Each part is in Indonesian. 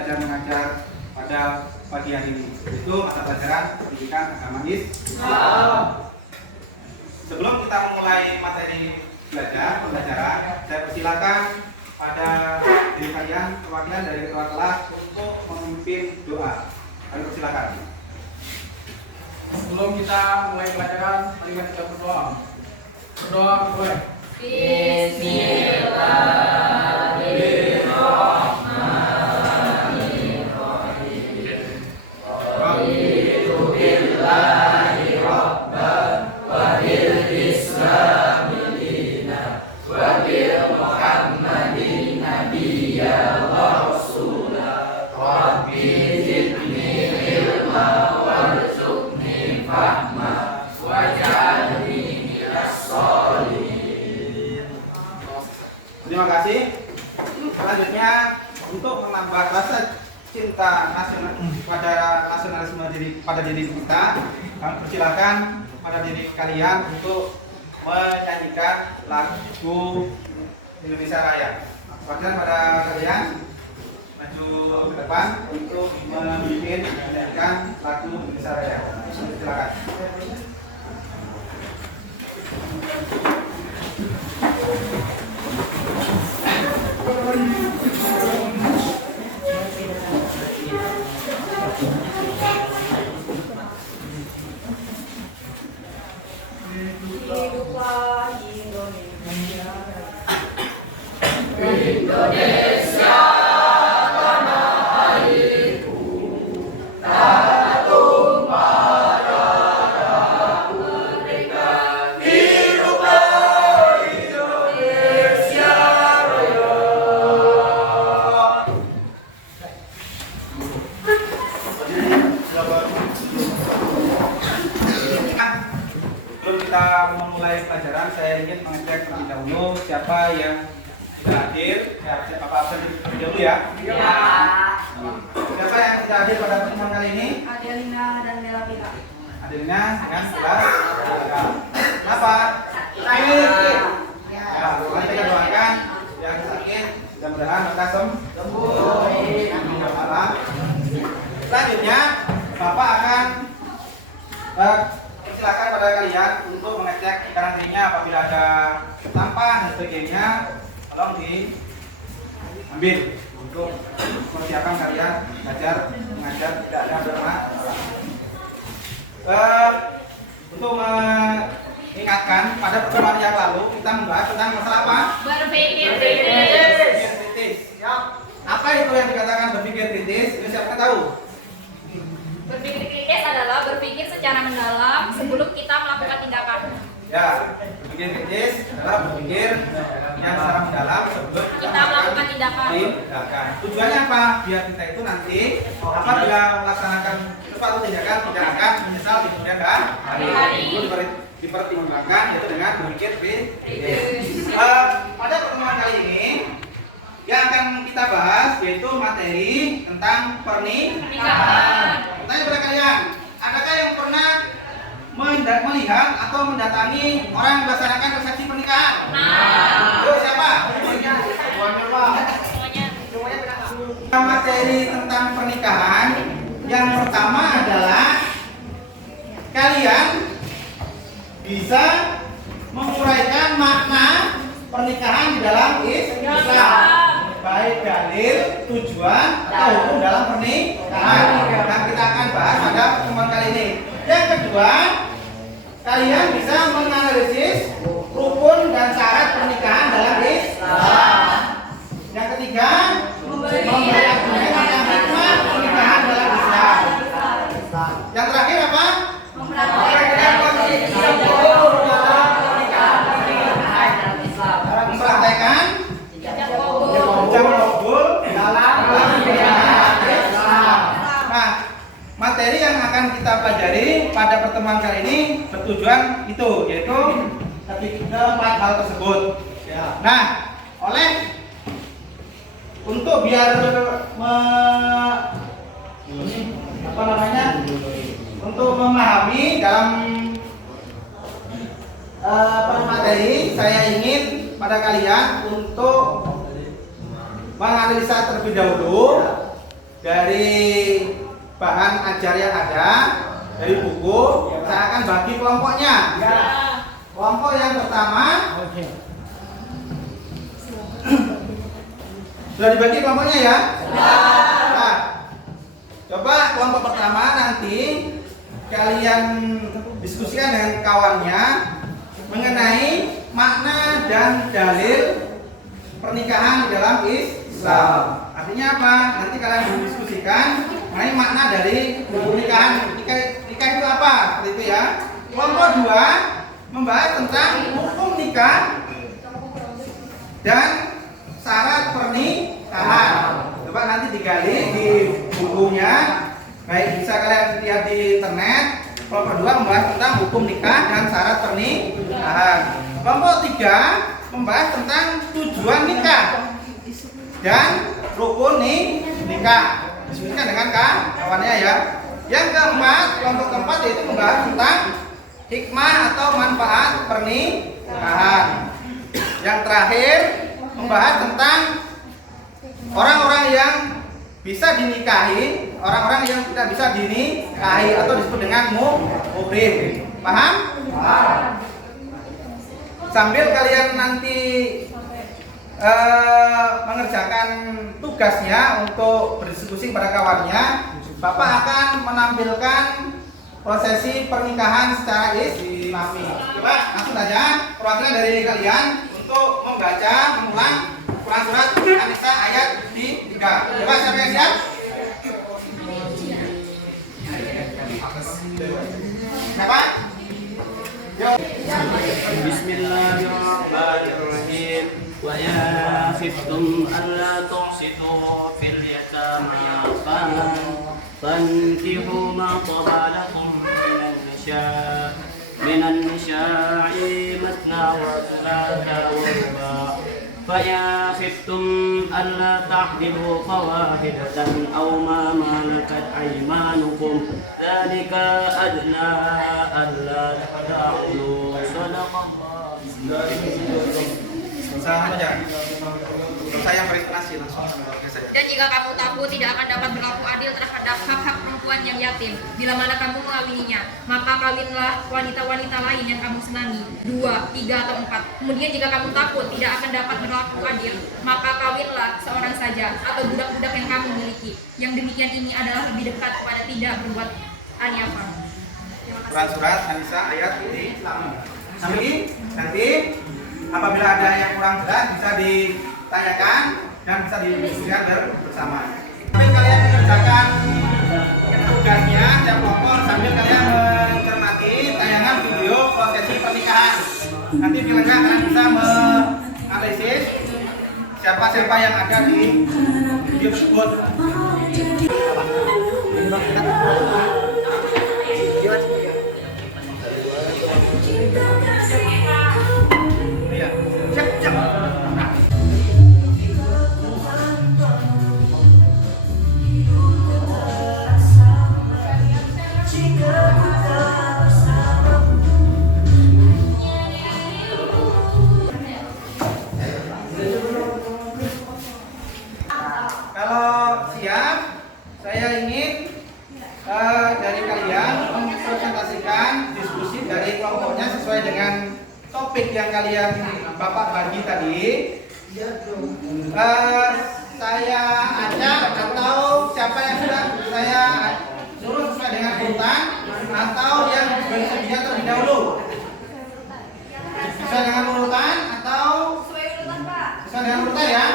belajar mengajar pada pagi hari ini, yaitu mata pelajaran pendidikan agama Islam. Sebelum kita memulai materi pembelajaran, saya persilakan pada diri kalian perwakilan dari ketua kelas untuk memimpin doa. Kami persilakan. Sebelum kita mulai pelajaran, mari kita berdoa. Berdoa boleh. Terima kasih. Selanjutnya untuk menambah rasa cinta nasional pada diri kita, kami persilakan pada diri kalian untuk menyanyikan lagu Indonesia Raya. Perwakilan pada kalian maju ke depan untuk menyanyikan lagu Indonesia Raya. Silakan. Hiduplah Indonesia. Indonesia tanah airku, tak tumpah darah merdeka. Hiduplah Indonesia Raya. Sebelum kita memulai pelajaran, saya ingin mengecek terlebih dahulu siapa yang sudah hadir. Ya, siapa absen terlebih dahulu ya? Ya. Siapa yang sudah hadir pada pertemuan kali ini? Adelina dan Bella Pila. Hadirnya dengan jelas. Kenapa? Sakit. Ya, mari kita doakan yang sakit mudah-mudahan mereka sembuh. Selamat malam. Selanjutnya, Bapak akan silakan pada kalian untuk mengecek kanan kirinya apabila ada sampah dan sebagainya, tolong diambil untuk persiapan kalian belajar mengajar tidak ada bermasalah. Untuk mengingatkan pada pertemuan yang lalu kita membahas tentang masalah apa? Berpikir Berpikir kritis. Apa itu yang dikatakan berpikir kritis? Ini siapa tahu? Berpikir kritis adalah berpikir secara mendalam sebelum kita melakukan tindakan. Ya, berpikir kritis adalah berpikir yang secara mendalam sebelum Kita melakukan tindakan. Tujuannya apa? Biar kita itu nanti apabila melaksanakan suatu tindakan tidak akan menyesal di kemudian hari. Itu dipertimbangkan yaitu dengan berpikir kritis. Pada pertemuan kali ini yang akan kita bahas yaitu materi tentang pernikahan. Tanya pada kalian, adakah yang pernah melihat atau mendatangi orang yang melaksanakan resepsi pernikahan? Yuk, siapa? Semuanya. Materi tentang pernikahan yang pertama adalah kalian bisa menguraikan makna pernikahan di dalam Islam, baik dalil, tujuan, atau hukum dalam pernikahan. Nah, kita akan bahas pada pertemuan kali ini. Yang kedua, kalian bisa menganalisis rukun dan syarat pernikahan dalam Islam. Yang ketiga, memberi argumen tentang hikmah pernikahan dalam Islam. Yang terakhir apa? Mempraktekkan jam kabul dalam pernikahan Islam. Nah, materi yang akan kita pelajari pada pertemuan kali ini bertujuan itu, yaitu keempat hal tersebut. Nah, untuk biar untuk memahami dalam materi, saya ingin pada kalian untuk menganalisa terlebih dahulu dari bahan ajar yang ada dari buku, saya akan bagi kelompoknya. Kelompok yang pertama sudah dibagi kelompoknya ya? Nah, coba kelompok pertama nanti kalian diskusikan dengan kawannya mengenai makna dan dalil pernikahan di dalam Islam. Artinya apa? Nanti kalian diskusikan mengenai makna dari pernikahan. Nikah itu apa? Seperti itu ya. Kelompok 2 membahas tentang hukum nikah dan syarat pernikahan. Coba nanti digali di bukunya. Baik, bisa kalian lihat di internet. Kelompok 2 membahas tentang hukum nikah dan syarat pernikahan. Kelompok 3 membahas tentang tujuan nikah dan rukun nikah. Diskusikan dengan kawannya ya. Yang keempat, kelompok keempat yaitu membahas tentang hikmah atau manfaat pernikahan. Yang terakhir membahas tentang orang-orang yang bisa dinikahi, orang-orang yang tidak bisa dinikahi atau disebut dengan muhrim. Paham? Sambil kalian nanti mengerjakan tugasnya untuk berdiskusi pada kawannya, Bapak akan menampilkan prosesi pernikahan secara Islami. Coba langsung saja perwakilan dari kalian untuk membaca, mengulang Quran surat An-Nisa ayat 3. Coba siapa yang siap? Siapa? Yo. Bismillahirrahmanirrahim. Wa ya khiftum alla tu'situ fil yatama fankihu ma taba lakum minan nisa'i matna wa thulatha wa ruba'. فَإِنْ خِفْتُمْ أَلَّا تَعْدِلُوا فَوَاحِدَةً أَوْ مَا مَلَكَتْ أَيْمَانُكُمْ ذَلِكَ أَدْنَى أَلَّا تَعْلُوا. صدق Saja. Saya presentasi langsung. Dan jika kamu takut tidak akan dapat berlaku adil terhadap hak-hak perempuan yang yatim, bila mana kamu mengawininya, maka kawinlah wanita-wanita lain yang kamu senangi, 2, 3 atau 4. Kemudian jika kamu takut tidak akan dapat berlaku adil, maka kawinlah seorang saja atau budak-budak yang kamu miliki. Yang demikian ini adalah lebih dekat kepada tidak berbuat aniaya. Quran surat An-Nisa ayat 3. Nanti apabila ada yang kurang jelas bisa ditanyakan dan bisa didiskusikan bersama. Sambil kalian mengerjakan tugasnya tiap kelompok, sambil kalian mencermati tayangan video prosesi pernikahan. Nanti filmnya kalian bisa menganalisis siapa-siapa yang ada di video tersebut. Kalau siap, saya ingin dari kalian mempresentasikan diskusi dari kelompoknya sesuai dengan topik yang kalian Bapak bagi tadi. Saya ajak atau siapa yang sudah saya suruh sesuai dengan urutan atau yang bersedia terlebih dahulu. Sesuai dengan urutan atau sesuai dengan urutan ya.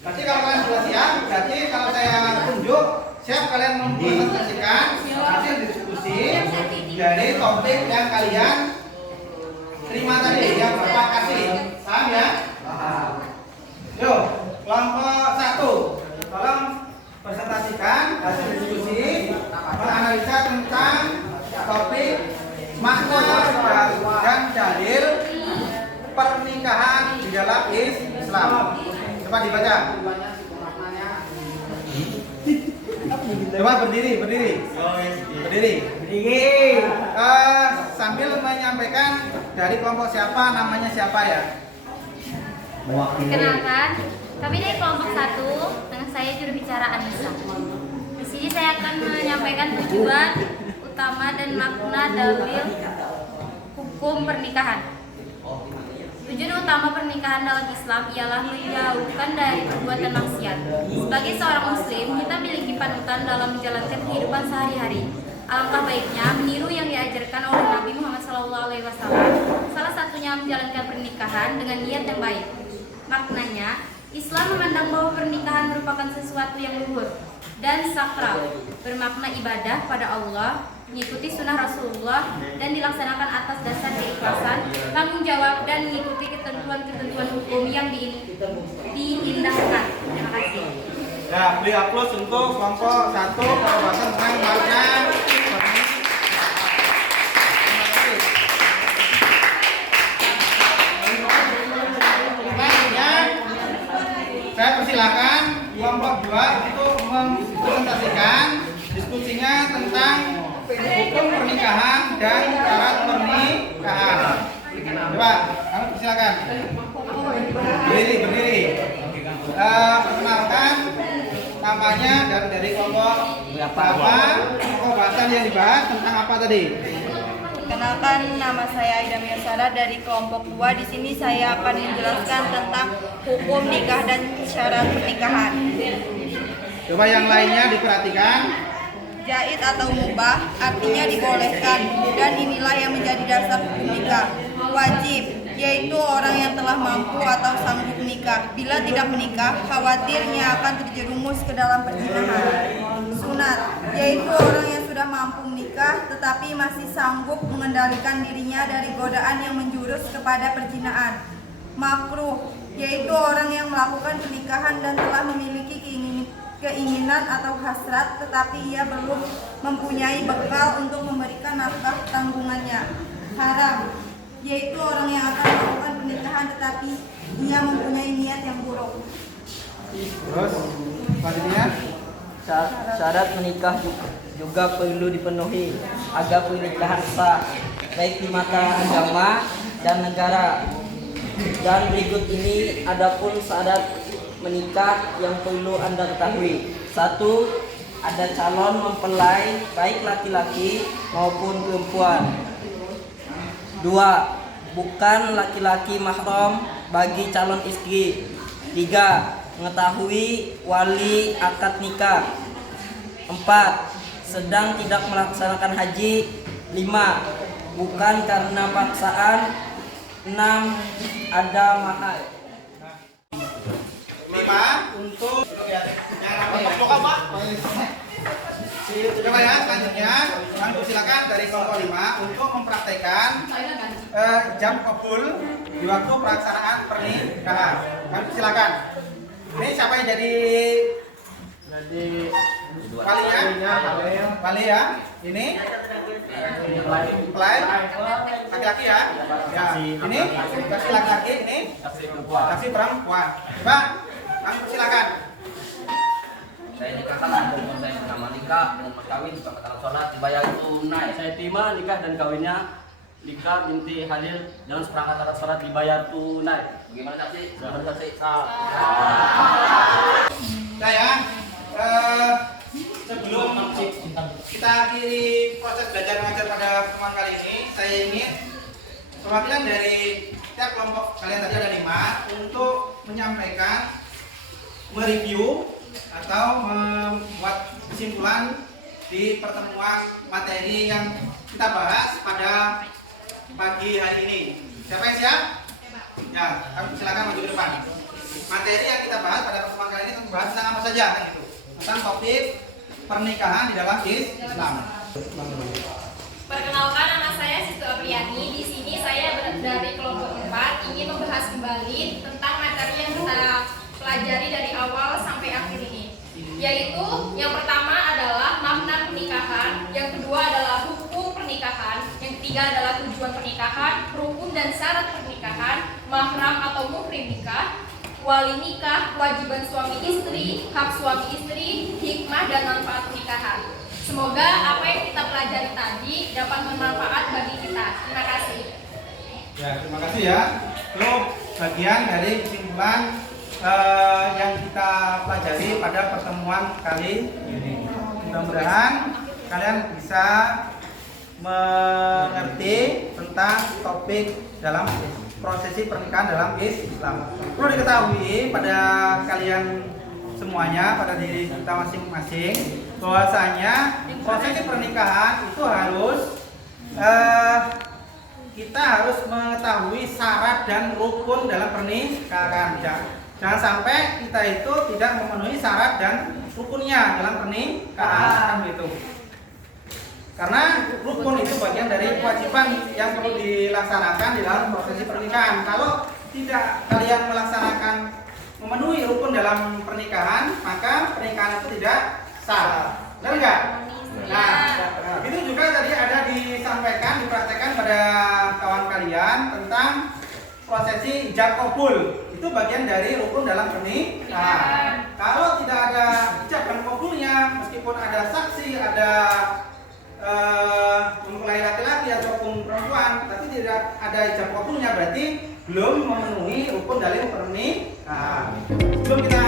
Berarti kalau kalian sudah siap, berarti kalau saya tunjuk siap kalian mempresentasikan hasil diskusi dari topik yang kalian terima tadi yang Bapak kasih. Paham ya? Paham. Yuk, kelompok 1 tolong presentasikan hasil diskusi menganalisa tentang topik makna dan dalil pernikahan di dalam Islam. Coba dibaca. Coba berdiri. Sambil menyampaikan dari kelompok siapa, namanya siapa ya? Perkenalkan, kami dari kelompok 1, dengan saya juru bicara An-Nisa. menyampaikan tujuan utama dan makna dalil hukum pernikahan. Tujuan utama pernikahan dalam Islam ialah menjauhkan dari perbuatan maksiat. Sebagai seorang muslim, kita memiliki panutan dalam menjalankan kehidupan sehari-hari. Alangkah baiknya meniru yang diajarkan oleh Nabi Muhammad SAW. Salah satunya menjalankan pernikahan dengan niat yang baik. Maknanya, Islam memandang bahwa pernikahan merupakan sesuatu yang luhur dan sakral, bermakna ibadah pada Allah, mengikuti sunnah Rasulullah, dan dilaksanakan atas dasar keikhlasan, tanggung jawab, dan mengikuti ketentuan-ketentuan hukum yang diindahkan. Terima kasih. Ya, beri aplaus untuk kelompok 1 pembahasan tentang makna selanjutnya saya persilakan kelompok 2 untuk mempresentasikan diskusinya tentang hukum pernikahan dan syarat pernikahan. Coba, kamu persilakan. Berdiri. Perkenalkan namanya dan dari kelompok apa, pembahasan yang dibahas tentang apa tadi? Kenalkan, nama saya Aida Mirsada dari kelompok 2. Di sini saya akan menjelaskan tentang hukum nikah dan syarat pernikahan. Coba yang lainnya diperhatikan. Jaiz atau mubah artinya dibolehkan, dan inilah yang menjadi dasar hukum nikah. Wajib, yaitu orang yang telah mampu atau sanggup menikah. Bila tidak menikah, khawatirnya akan terjerumus ke dalam perzinahan. Sunat, yaitu orang yang sudah mampu menikah tetapi masih sanggup mengendalikan dirinya dari godaan yang menjurus kepada perzinahan. Makruh, yaitu orang yang melakukan pernikahan dan telah memiliki keinginan atau hasrat tetapi ia belum mempunyai bekal untuk memberikan nafkah tanggungannya. Haram, yaitu orang yang akan melakukan pernikahan tetapi ia mempunyai niat yang buruk. Terus selanjutnya Syarat menikah juga perlu dipenuhi agar pernikahan sah, baik di mata agama dan negara. Dan berikut ini adapun syarat menikah yang perlu Anda ketahui. 1. Ada calon mempelai baik laki-laki maupun perempuan. 2. Bukan laki-laki mahram bagi calon istri. 3. Mengetahui wali akad nikah. 4. Sedang tidak melaksanakan haji. 5. Bukan karena paksaan. 6. Ada mahar. 5 untuk yang coba ya, selanjutnya langsung silakan dari kelompok 5 untuk mempraktekkan jam kabul di waktu pelaksanaan pernikahan. Kami silakan. Ini siapa yang jadi wali ya? Ini mempelai laki-laki ya? Ya. Ini saksi laki-laki, ini saksi perempuan. Coba, kami silakan. Saya nikahkan umur saya pertama nikah, umur kawin, pembatal sholat, dibayar tunai. Saya terima nikah dan kawinnya Lika binti Halil dalam seperangkat alat sholat dibayar tunai. Bagaimana saksi? Jangan saksi. Saya sebelum kita akhiri proses belajar mengajar pada pertemuan kali ini, saya ingin perwakilan dari setiap kelompok kalian tadi ada 5 untuk menyampaikan, mereview atau membuat kesimpulan di pertemuan materi yang kita bahas pada pagi hari ini. Siapa yang siap? Ya, kami silakan maju ke depan. Materi yang kita bahas pada pertemuan kali ini membahas tentang apa saja kan itu? Tentang topik pernikahan di dalam Islam. Perkenalkan, nama saya Sistu Apriani. Di sini saya dari kelompok 4 ingin membahas kembali tentang materi yang kita pelajari dari awal sampai akhir ini. Yaitu yang pertama adalah makna pernikahan, yang kedua adalah hukum pernikahan, yang ketiga adalah tujuan pernikahan, rukun dan syarat pernikahan, mahram atau muhrim nikah, wali nikah, kewajiban suami istri, hak suami istri, hikmah dan manfaat pernikahan. Semoga apa yang kita pelajari tadi dapat bermanfaat bagi kita. Terima kasih. Ya, terima kasih ya. Itu bagian dari kesimpulan yang kita pelajari pada pertemuan kali ini. Mudah-mudahan kalian bisa mengerti tentang topik dalam prosesi pernikahan dalam Islam. Perlu diketahui pada kalian semuanya, pada diri kita masing-masing, bahwasanya prosesi pernikahan itu harus kita harus mengetahui syarat dan rukun dalam pernikahan. Jangan sampai kita itu tidak memenuhi syarat dan rukunnya dalam pernikahan itu. Karena rukun itu bagian dari kewajiban yang perlu dilaksanakan di dalam prosesi pernikahan. Kalau tidak kalian melaksanakan memenuhi rukun dalam pernikahan, maka pernikahan itu tidak sah. Benar enggak? Nah, itu juga tadi ada disampaikan, dipraktekkan pada kawan kalian tentang prosesi ijab kabul. Itu bagian dari rukun dalam pernikahan. Kalau tidak ada ijab dan kabulnya, meskipun ada saksi, ada mempelai laki-laki ataupun perempuan, tapi tidak ada ijab kabulnya, berarti belum memenuhi rukun dalam pernikahan. Sebelum kita